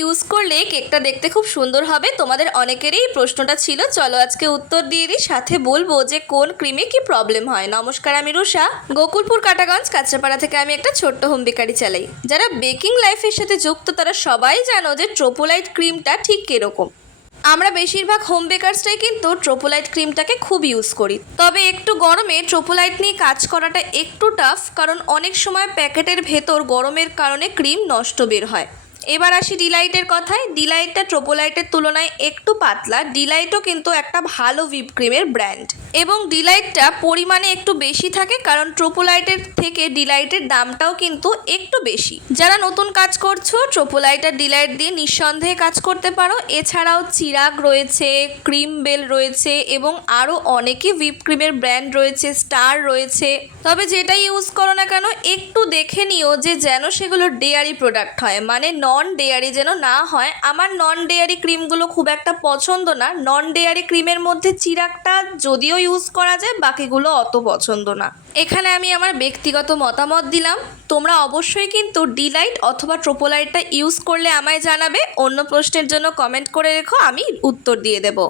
Use করলে কেকটা দেখতে খুব সুন্দর হবে? তোমাদের অনেকেরই এই প্রশ্নটা ছিল। চলো আজকে উত্তর দিয়ে দিই, সাথে বলবো যে কোন ক্রিমে কি প্রবলেম হয়। নমস্কার, আমি রুষা, গোকুলপুর কাটাগঞ্জ কাঁচরাপাড়া থেকে আমি একটা ছোট্ট হোম বেকারি চালাই। যারা বেকিং লাইফের সাথে যুক্ত তারা সবাই জানো যে ট্রোপোলাইট ক্রিমটা ঠিক কিরকম। আমরা বেশিরভাগ হোম বেকারসটাই কিন্তু ট্রোপোলাইট ক্রিমটাকে খুব ইউজ করি। তবে একটু গরমে ট্রোপোলাইট নিয়ে কাজ করাটা একটু টাফ, কারণ অনেক সময় প্যাকেটের ভেতর গরমের কারণে ক্রিম নষ্ট বের হয়। এবার আসি ডিলাইটের কথায়। ডিলাইটটা ট্রোপোলাইটের তুলনায় একটু পাতলা। ডিলাইটও কিন্তু একটা ভালো হুইপ ক্রিমের ব্র্যান্ড, এবং ডিলাইটটা পরিমাণে একটু বেশি থাকে, কারণ ট্রোপোলাইটের থেকে ডিলাইটের দামটাও কিন্তু একটু বেশি। যারা নতুন কাজ করছো, ট্রোপোলাইট আর ডিলাইট দিয়ে নিঃসন্দেহে কাজ করতে পারো। এছাড়াও চিরাগ রয়েছে, ক্রিম বেল রয়েছে, এবং আরও অনেকই হুইপ ক্রিমের ব্র্যান্ড রয়েছে, স্টার রয়েছে। তবে যেটা ইউজ করো না কেন একটু দেখে নিও যে যেন সেগুলো ডেয়ারি প্রোডাক্ট হয়, মানে নন ডেয়ারি যেন না হয়। আমার নন ডেয়ারি ক্রিমগুলো খুব একটা পছন্দ না। নন ডেয়ারি ক্রিমের মধ্যে চিরাগটা যদিও ইউজ করা যায়, বাকিগুলো অত পছন্দ না। এখানে আমি আমার ব্যক্তিগত মতামত দিলাম। তোমরা অবশ্যই কিন্তু ডিলাইট অথবা ট্রোপোলাইটটা ইউজ করলে আমায় জানাবে। অন্য প্রশ্নের জন্য কমেন্ট করে রেখো, আমি উত্তর দিয়ে দেবো।